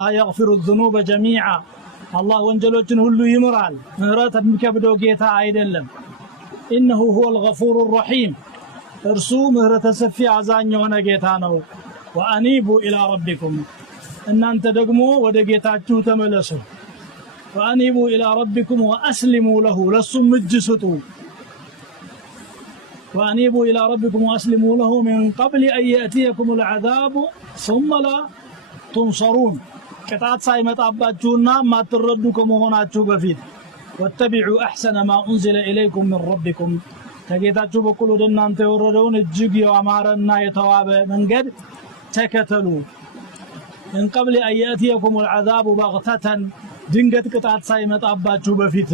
يغفر الذنوب جميعا الله ወንጀሎችን ሁሉ ይምራል ምህረት የሚከብደው ጌታ አይደለም انه هو الغفور الرحيم እርሱ ምህረተ ሰፊ አዛኝ የሆነ ጌታ ነው وانيبوا الى ربكم እናንተ ደግሞ ወደ ጌታችሁ ተመለሱ وانيبوا الى ربكم واسلموا له ለሱም እጅ ስጡ وانيبوا الى ربكم واسلموا له من قبل ان ياتيكم العذاب ثم لا تنصرون ቅጣት ሳይመጣባችሁና ማትረዱ ከመሆናችሁ በፊት واتبعوا احسن ما انزل اليكم من ربكم ከጌታችሁ በኩል ወደ እናንተ የወረደውን እጅግ ያማረና የተዋበ መንገድ ተከተሉ من قبل ان ياتيكم العذاب بغتة ድንገት ቅጣት ሳይመጣባችሁ በፊት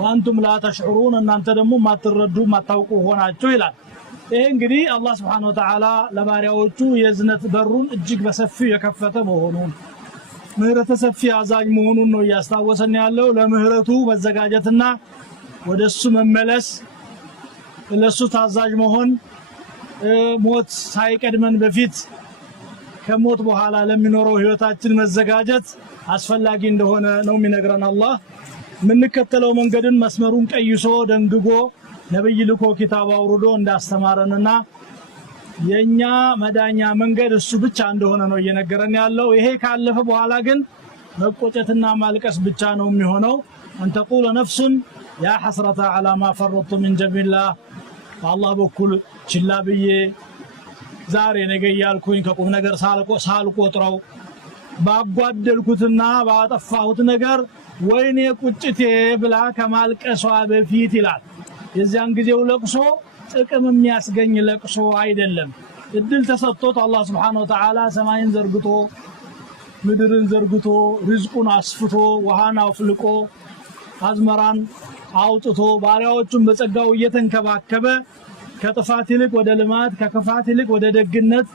وانتم لا تشعرون እናንተ ደግሞ ማትረዱ ማታውቁ ሆናችሁ ይላል ይሄ እንግዲህ አላህ Subhanahu Wa Ta'ala ለባሪያዎቹ የዝነት በሩን እጅግ በሰፊው የከፈተ መሆኑን ምህረተ ሰፊ አዛኝ መሆኑን ነው ያስታወሰን ያለው ለምህረቱ መዘጋጀትና ወደሱ መመለስ ለሱ ታዛዥ መሆን ሞት ሳይቀድመን በፊት ከሞት በኋላ ለሚኖረው ህይወታችን መዘጋጀት አስፈላጊ እንደሆነ ነው የሚነግረን አላህ ምንከተለው መንገድን መስመሩን ቀይሶ ደንግጎ ነብይ ልኮ ኪታብ አውርዶ እንዳስተማረንና የኛ መዳኛ መንገድ እሱ ብቻ እንደሆነ ነው እየነገረን ያለው ይሄ ካለፈ በኋላ ግን መቆጨትና ማልቀስ ብቻ ነው የሚሆነው አንተ ቁለ ነፍሱን ያ حسرة على ما فرطت من جنب الله الله በኩል ችላብዬ ዛሬ ነገ ያልኩኝ ከቁም ነገር ሳልቆጥረው ባጓደልኩትና ባጠፋሁት ነገር ወይኔ ቁጭቴ ብላ ከማልቀሷ በፊት ይላል የዚያን ጊዜው ለቅሶ ጥቅም የሚያስገኝ ለቅሶ አይደለም እድል ተሰጥቶት አላህ Subhanahu Wa Ta'ala ሰማይን ዘርግቶ ምድርን ዘርግቶ ሪዝቁን አስፍቶ ውሃን አፍልቆ አዝመራን አውጥቶ ባሪያዎቹን በጸጋው እየተንከባከበ ከጥፋት ይልቅ ወደ ልማት ከክፋት ይልቅ ወደ ደግነት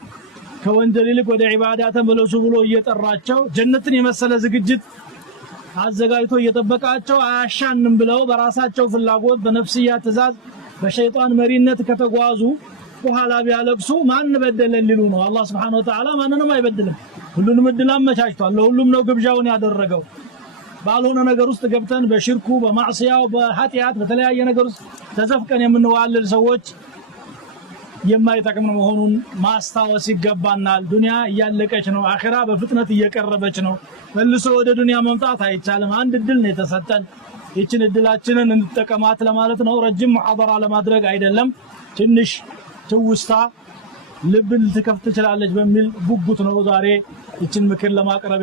ከወንጀል ይልቅ ወደ ዒባዳ ተመለሱ ብሎ እየጠራቸው ጀነትን የመሰለ ዝግጅት አዘጋጅቶ እየጠበቃቸው አያሻንም ብለው በራሳቸው ፍላጎት በነፍስያ ትእዛዝ በሸይጣን መሪነት ከተጓዙ በኋላ ቢያለቅሱ ማን በደለ ሊሉ ነው አላህ Subhanahu Wa Ta'ala ማንንም አይበድልም ሁሉንም እድል አመቻችቷል ለሁሉም ነው ግብዣውን ያደረገው ባልሆነ ነገር ውስጥ ገብተን በሽርኩ በማዕሲያው በኃጢአት በተለያየ ነገር ውስጥ ተዘፍቀን የምንዋልል ሰዎች የማይጠቅም መሆኑን ማስታወስ ይገባናል ዱንያ እያለቀች ነው አኺራ በፍጥነት እየቀረበች ነው መልሶ ወደ ዱንያ መምጣት አይቻልም አንድ እድል ነው የተሰጠን ይችን እድላችንን እንጠቀማት ለማለት ነው ረጅም ሙሐደራ ለማድረግ አይደለም ትንሽ ትውስታ ልብን ልትከፍት ትችላለች በሚል ጉጉት ነው ዛሬ ይችን ምክር ለማቅረብ